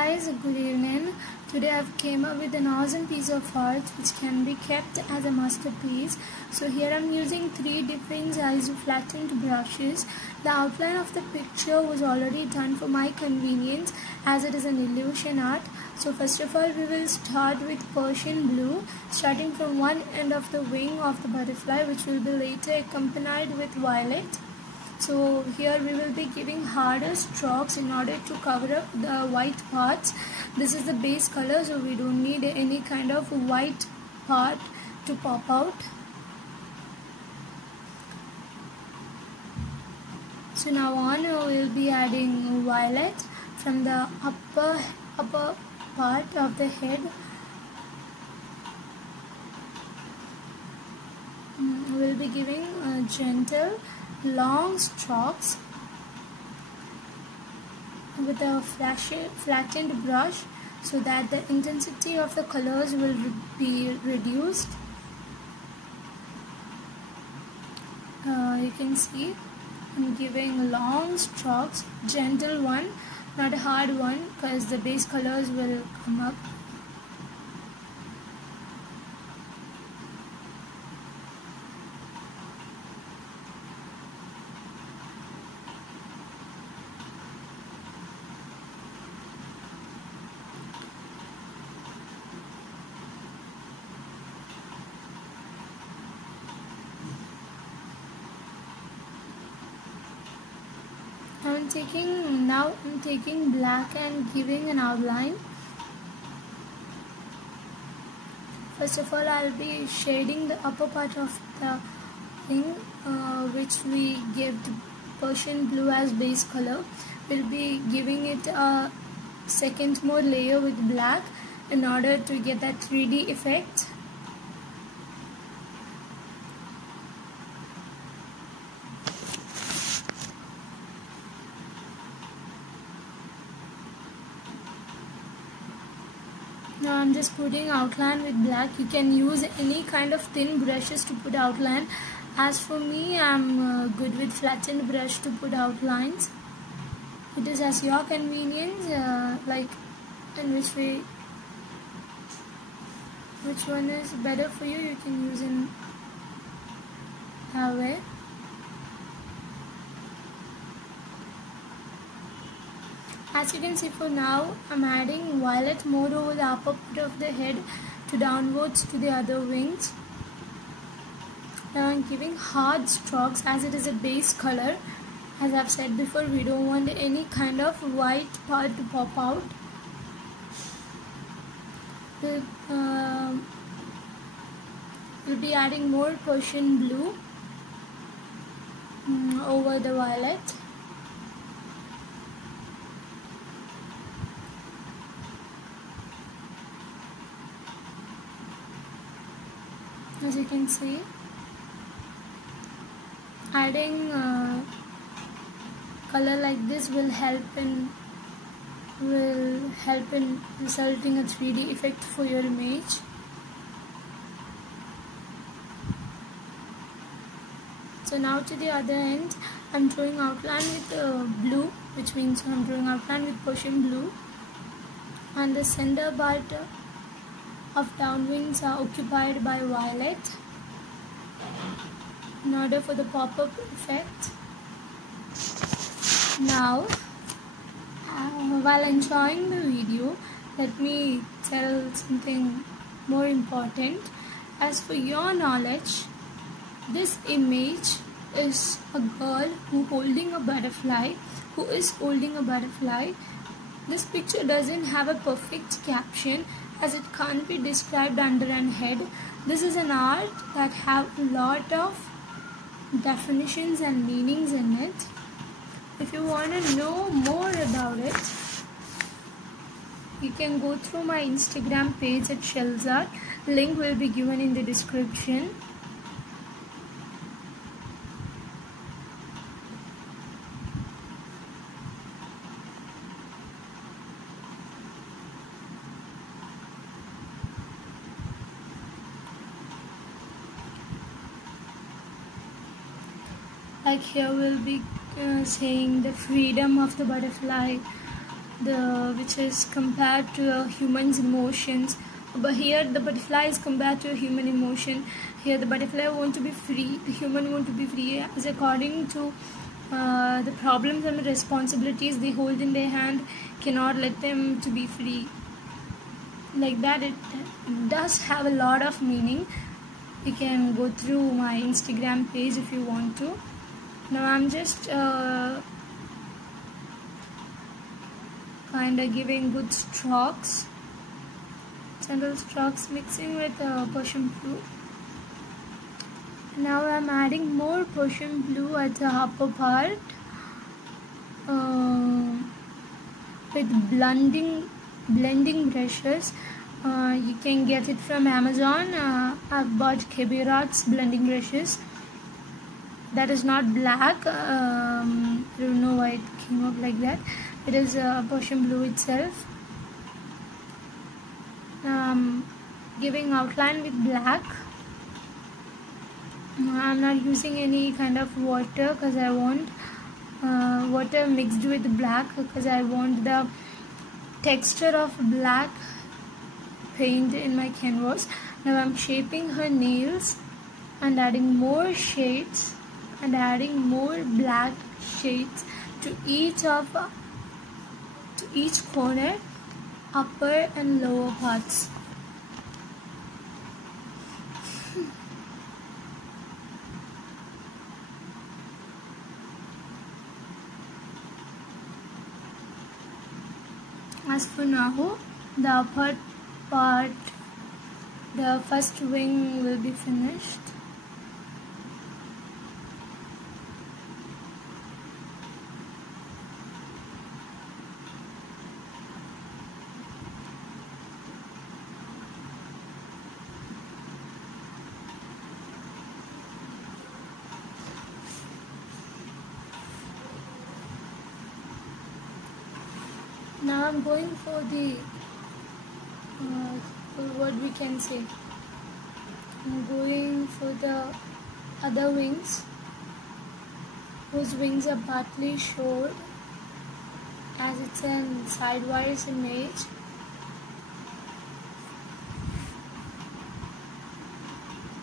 guys, good evening. Today I've came up with an awesome piece of art which can be kept as a masterpiece. So here I'm using three different size flattened brushes. The outline of the picture was already done for my convenience as it is an illusion art. So first of all we will start with Persian blue, starting from one end of the wing of the butterfly, which will be later accompanied with violet. So here we will be giving harder strokes in order to cover up the white parts. This is the base color, so we don't need any kind of white part to pop out. So now on we will be adding violet from the upper part of the head. We will be giving gentle long strokes with a flattened brush so that the intensity of the colors will be reduced. You can see I'm giving long strokes, gentle one, not a hard one, because the base colors will come up. Now I'm taking black and giving an outline. First of all, I'll be shading the upper part of the thing, which we gave the Persian blue as base color. We'll be giving it a second more layer with black in order to get that 3D effect. Now I'm just putting outline with black. You can use any kind of thin brushes to put outline. As for me, I'm good with flattened brush to put outlines. It is as your convenience, like in which one is better for you, you can use in that way. As you can see, for now I'm adding violet more over the upper part of the head to downwards to the other wings. Now I'm giving hard strokes as it is a base color. As I've said before, we don't want any kind of white part to pop out. We'll be adding more Persian blue over the violet. As you can see, adding color like this will help in resulting a 3D effect for your image. So now to the other end, I'm drawing outline with blue, which means I'm drawing outline with Persian blue, and the center part of downwings are occupied by violet in order for the pop-up effect. Now, while enjoying the video, let me tell something more important. As for your knowledge, this image is a girl who is holding a butterfly. This picture doesn't have a perfect caption, as it can't be described under an head. This is an art that have a lot of definitions and meanings in it. If you want to know more about it, you can go through my Instagram page at Shellzart. Link will be given in the description. Like here we'll be saying the freedom of the butterfly, which is compared to a human's emotions. But here the butterfly is compared to a human emotion. Here the butterfly want to be free, the human want to be free, as according to the problems and the responsibilities they hold in their hand cannot let them to be free. Like that, it does have a lot of meaning. You can go through my Instagram page if you want to. Now I'm just kind of giving good strokes, gentle strokes, mixing with Prussian blue. Now I'm adding more Prussian blue at the upper part with blending brushes. You can get it from Amazon. I've bought Kebirat's blending brushes. That is not black. I don't know why it came up like that. It is Prussian blue itself. Giving outline with black. I'm not using any kind of water because I want water mixed with black, because I want the texture of black paint in my canvas. Now I'm shaping her nails and adding more shades and adding more black shades to each corner, upper and lower parts. As for now, the upper part, the first wing will be finished. Now I'm going for the what we can say. I'm going for the other wings, whose wings are partly showed, as it's a sidewise image.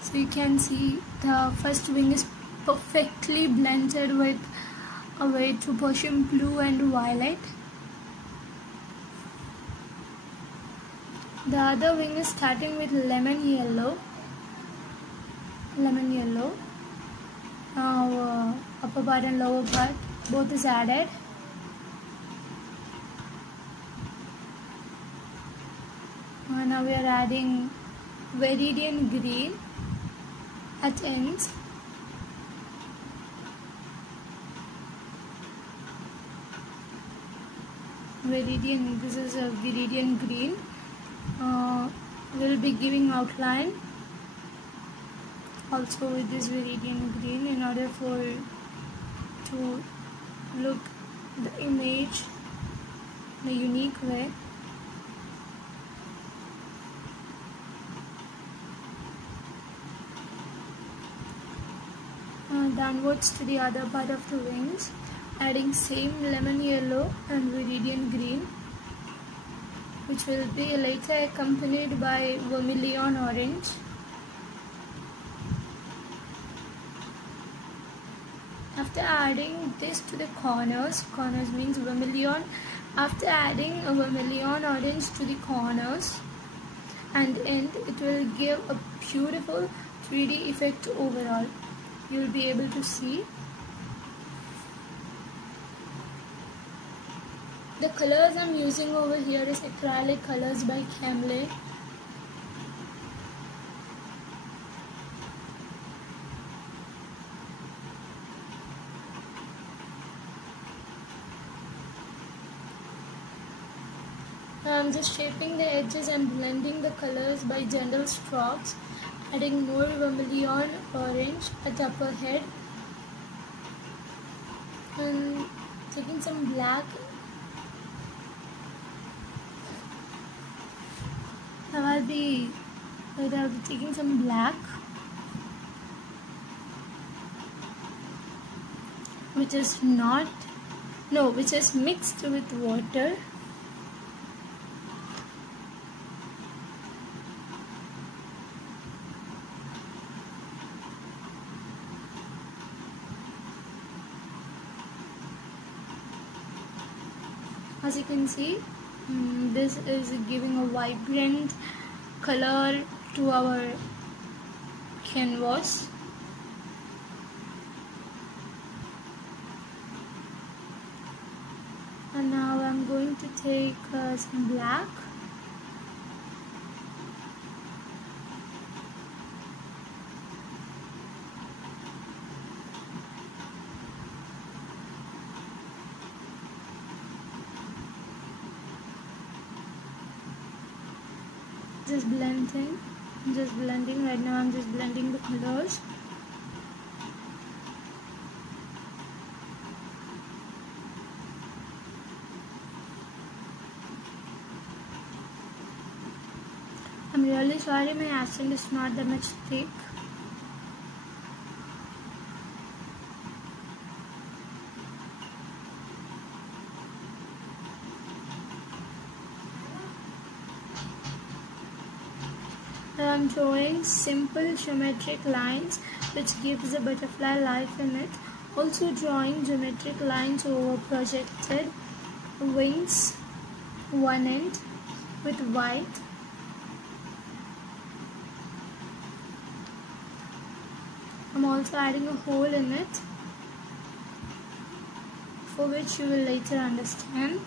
So you can see the first wing is perfectly blended with a way to Prussian blue and violet. The other wing is starting with lemon yellow. Now upper part and lower part both is added. Now we are adding Viridian green at ends. This is a Viridian green. We'll be giving outline also with this Viridian green in order to look the image in a unique way. Downwards to the other part of the wings, adding same lemon yellow and Viridian green, which will be later accompanied by vermilion orange. After adding this to the corners means vermilion, after adding a vermilion orange to the corners and end, it will give a beautiful 3D effect overall. You will be able to see. The colors I'm using over here is acrylic colors by Camley. I'm just shaping the edges and blending the colors by gentle strokes, adding more vermilion orange at the upper head and taking some black. Now I'll be taking some black, which is mixed with water. As you can see, this is giving a vibrant color to our canvas. And now I'm going to take some black. Just blending right now. I'm just blending the colors. I'm really sorry my accent is not that much thick. I'm drawing simple geometric lines which gives the butterfly life in it. Also drawing geometric lines over projected wings, one end with white. I'm also adding a hole in it, for which you will later understand.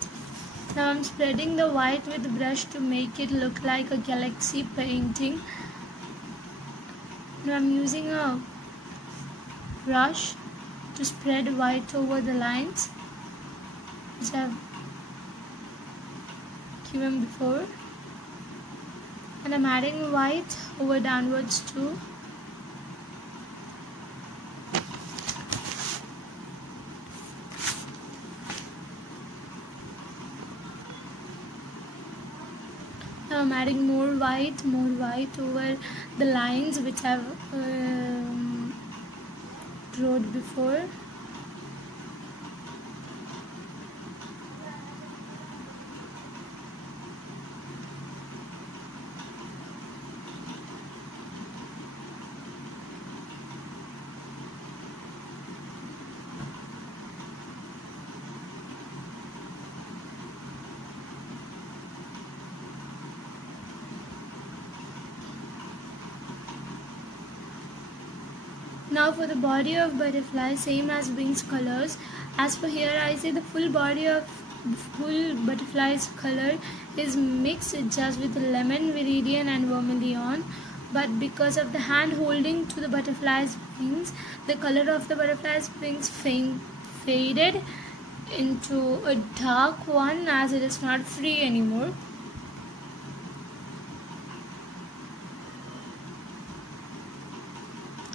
Now I'm spreading the white with the brush to make it look like a galaxy painting. Now I'm using a brush to spread white over the lines which I've given before, and I'm adding white over downwards too. Now I'm adding more white over the lines which I've drawn before. Now for the body of butterfly, same as wings colors. As for here, I say the full butterfly's color is mixed just with lemon, viridian and vermilion. But because of the hand holding to the butterfly's wings, the color of the butterfly's wings faded into a dark one, as it is not free anymore.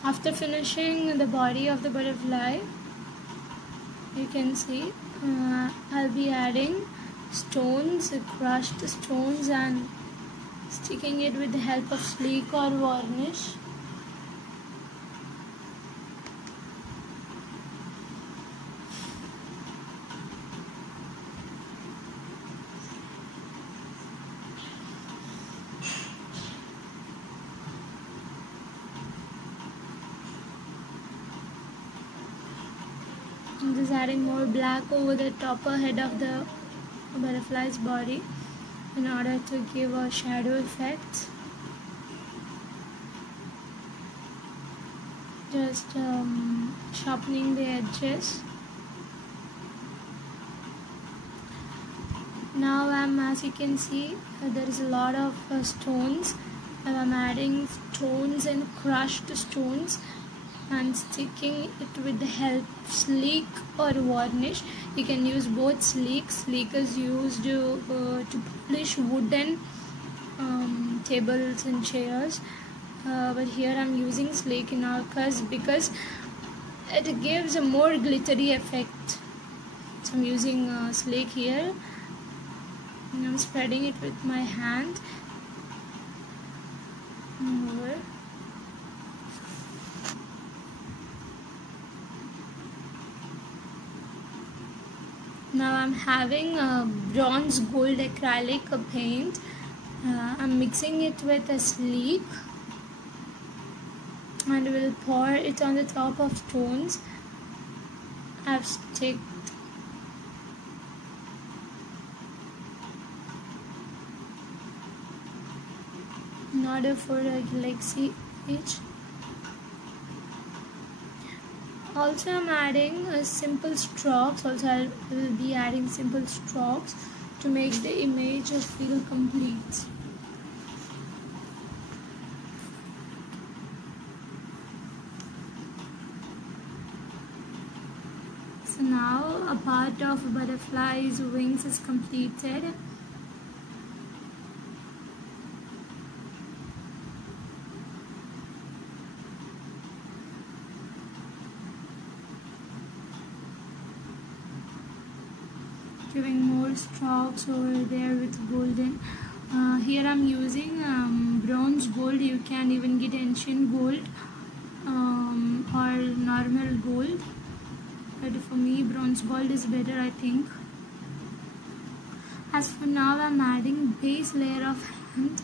After finishing the body of the butterfly, you can see I'll be adding stones, crushed stones, and sticking it with the help of sleek or varnish. I'm just adding more black over the topper head of the butterfly's body in order to give a shadow effect. Just sharpening the edges. Now as you can see, there is a lot of stones, and I'm adding stones and crushed stones and sticking it with the help of sleek or varnish. You can use both. Sleek is used to polish wooden tables and chairs, but here I'm using sleek in our case because it gives a more glittery effect. So I'm using sleek here, and I'm spreading it with my hand over. Now I'm having a bronze gold acrylic paint. I'm mixing it with a sleek and will pour it on the top of stones. I've sticked in order for a galaxy edge. Also I'm adding simple strokes. Also I will be adding simple strokes to make the image feel complete. So now a part of a butterfly's wings is completed. Giving more strokes over there with golden. Here I'm using bronze gold. You can even get ancient gold or normal gold, but for me bronze gold is better, I think. As for now, I'm adding base layer of hand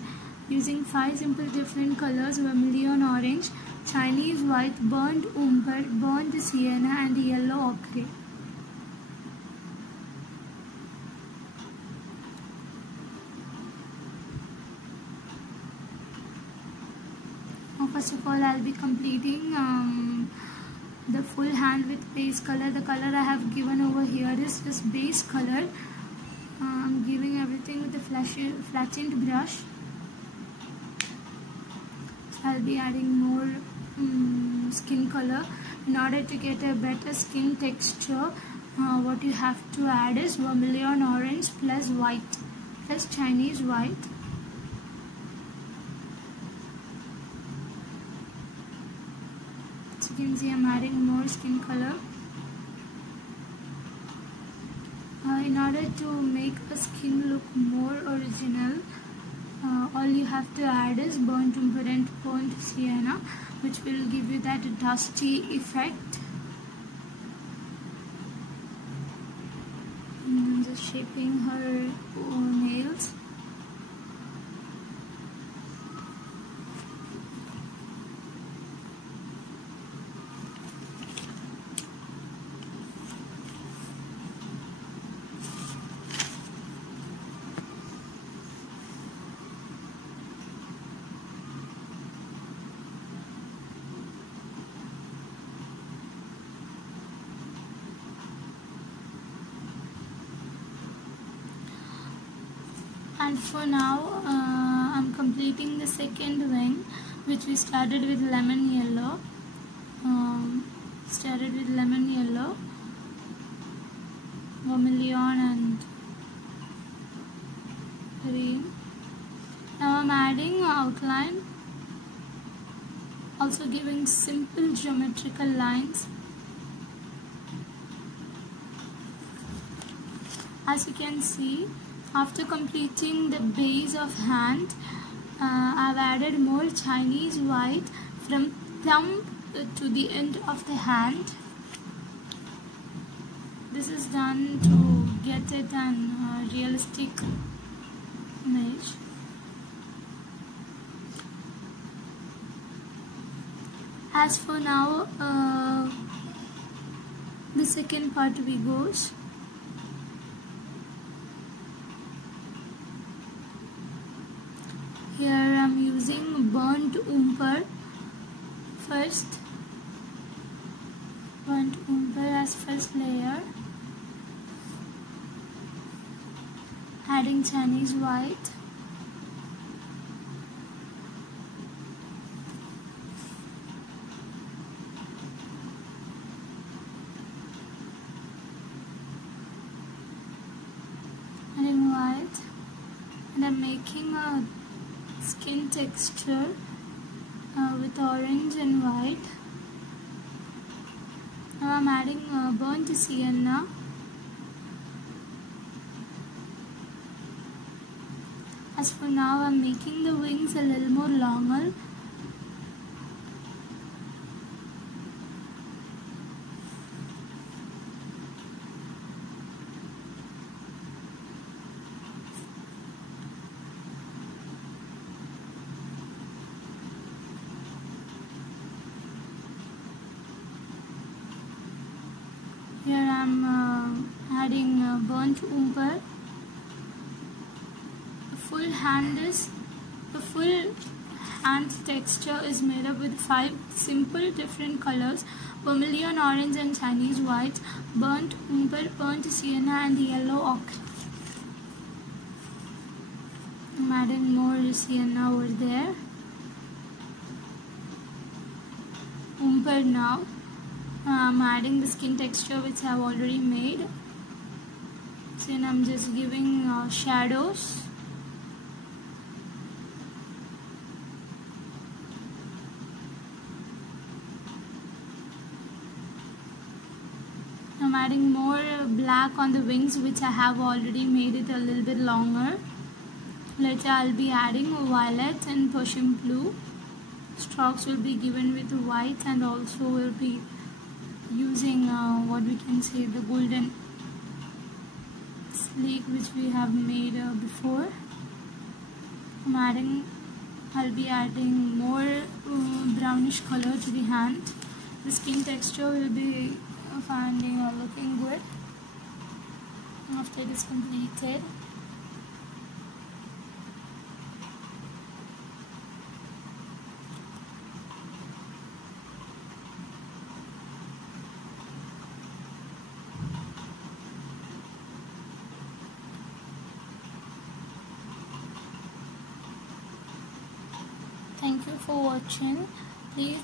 using 5 simple different colors: vermilion orange, Chinese white, burnt umber, burnt sienna and yellow ochre. First of all, I'll be completing the full hand with base color. The color I have given over here is just base color. I'm giving everything with a flattened brush. So I'll be adding more skin color. In order to get a better skin texture, what you have to add is vermilion orange plus white plus Chinese white. You can see I'm adding more skin color. In order to make a skin look more original, all you have to add is burnt umber and burnt sienna, which will give you that dusty effect. And I'm just shaping her nails. And for now, I'm completing the second wing, which we started with lemon yellow. Vermilion and green. Now I'm adding outline, also giving simple geometrical lines. As you can see, after completing the base of hand, I've added more Chinese white from thumb to the end of the hand. This is done to get it an realistic image. As for now, the second part we goes. Here I'm using burnt umber first. Burnt umber as first layer. Adding Chinese white. Adding white. And I'm making a skin texture with orange and white. Now I'm adding burnt sienna. As for now, I'm making the wings a little more longer. Here I'm adding burnt umber. The full and texture is made up with 5 simple different colors: vermilion, orange and Chinese white, burnt umber, burnt sienna and yellow ochre. I'm adding more sienna over there. Umber now. I'm adding the skin texture which I have already made. Then I'm just giving shadows. I'm adding more black on the wings, which I have already made it a little bit longer. Later I'll be adding violet and Persian blue. Strokes will be given with white, and also will be using what we can say the golden sleek which we have made before. I'll be adding more brownish color to the hand. The skin texture will be finding or looking good after it is completed. Thank you for watching. Please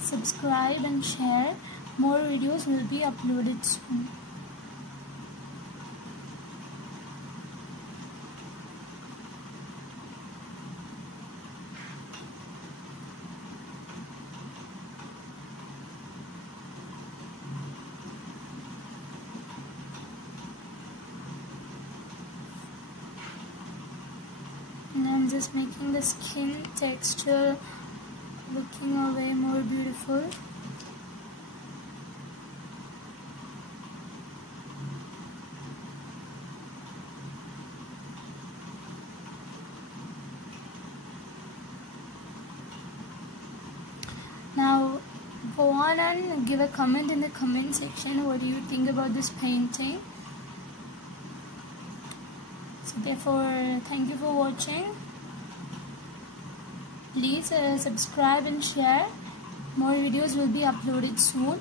subscribe and share. More videos will be uploaded soon. And I'm just making the skin texture looking way more beautiful. Now go on and give a comment in the comment section. What do you think about this painting? So therefore, thank you for watching. Please subscribe and share. More videos will be uploaded soon.